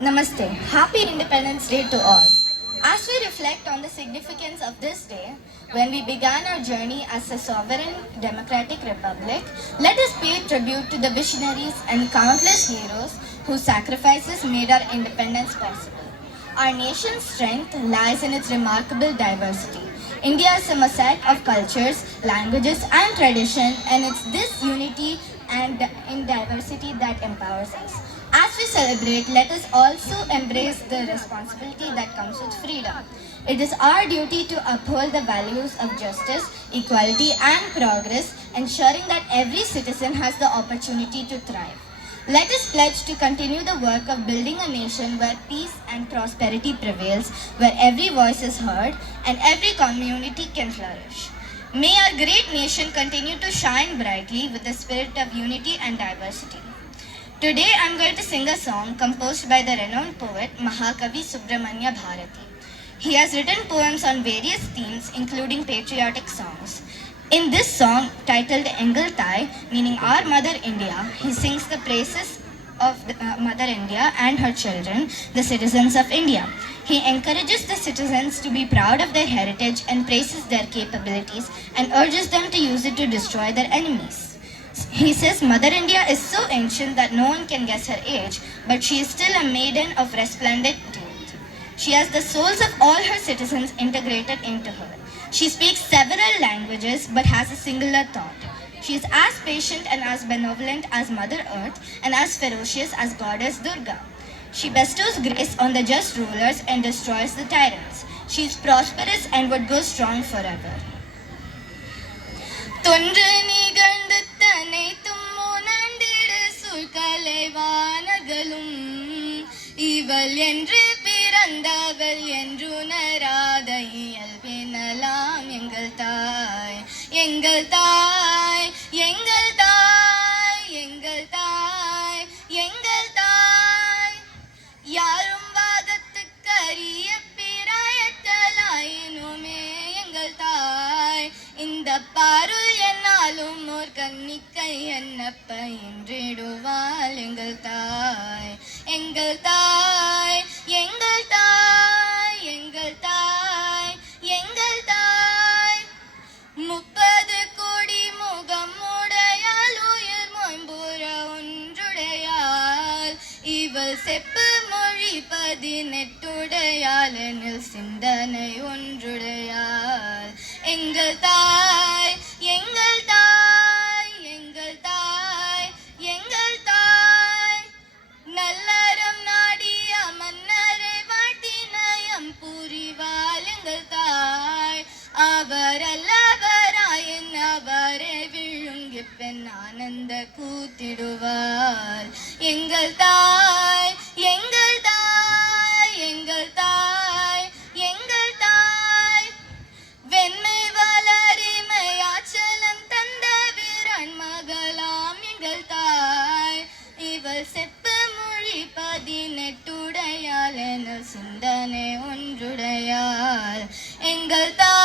Namaste. Happy Independence Day to all. As we reflect on the significance of this day, when we began our journey as a sovereign democratic republic, let us pay tribute to the visionaries and countless heroes whose sacrifices made our independence possible. Our nation's strength lies in its remarkable diversity. India is a mosaic of cultures, languages, and tradition, and it's this unity and in diversity that empowers us. As we celebrate, let us also embrace the responsibility that comes with freedom. It is our duty to uphold the values of justice, equality, and progress, ensuring that every citizen has the opportunity to thrive. Let us pledge to continue the work of building a nation where peace and prosperity prevails, where every voice is heard and every community can flourish. May our great nation continue to shine brightly with the spirit of unity and diversity. Today I am going to sing a song composed by the renowned poet Mahakavi Subramanya Bharati. He has written poems on various themes including patriotic songs. In this song titled Engal Thai, meaning our Mother India, he sings the praises of Mother India and her children, the citizens of India. He encourages the citizens to be proud of their heritage and praises their capabilities and urges them to use it to destroy their enemies. He says Mother India is so ancient that no one can guess her age, but she is still a maiden of resplendent youth. She has the souls of all her citizens integrated into her. She speaks several languages but has a singular thought. She is as patient and as benevolent as Mother Earth and as ferocious as Goddess Durga. She bestows grace on the just rulers and destroys the tyrants. She is prosperous and would go strong forever. தொன்று நிகழ்ந்து தனைத்தும் உணர்ந்திடு கலைவானர்களும் இவள் என்று பிறந்தவள் என்றுணராத இயல்பினலாம் எங்கள் தாய் எங்கள் தாய் எங்கள் தாய் எங்கள் தாய் எங்கள் தாய் யாரும் வாதத்துக்கரிய பிராயத்தலாயினுமே எங்கள் தாய் இந்த பாருள் என்னாலும் ஓர் கன்னிக்கை என்னப்ப என்றிடுவாள் எங்கள் தாய் எங்கள் தாய் எங்கள் தாய் எங்கள் தாய் எங்கள் தாய் 30 கோடி முகம் உடையாள் உயிர் மொயம்புற ஒன்றுடையாள் இவள் செப்பு மொழி 18 உடையாள் எனில் சிந்தனை ஒன்றுடையாள் எங்கள் தாய் எங்கள் தாய் எங்கள் தாய் எங்கள் தாய் நல்லறம் நாடிய மன்னரை வாட்டினயம் புரிவாள் எங்கள் தாய் அவரல்லவராயின் அவரை விழுங்கி பெண் ஆனந்த கூத்திடுவாள் எங்கள் தாய் எங்கள் தாய் எங்கள் தாய் எங்கள் தாய் வெண்மை வளரிமை ஆச்சலம் தந்த வீரன் மகளாம் எங்கள் தாய் இவள் செப்பு மொழி 18 உடையாள் என சிந்தனை ஒன்றுடையாள் எங்கள் தாய்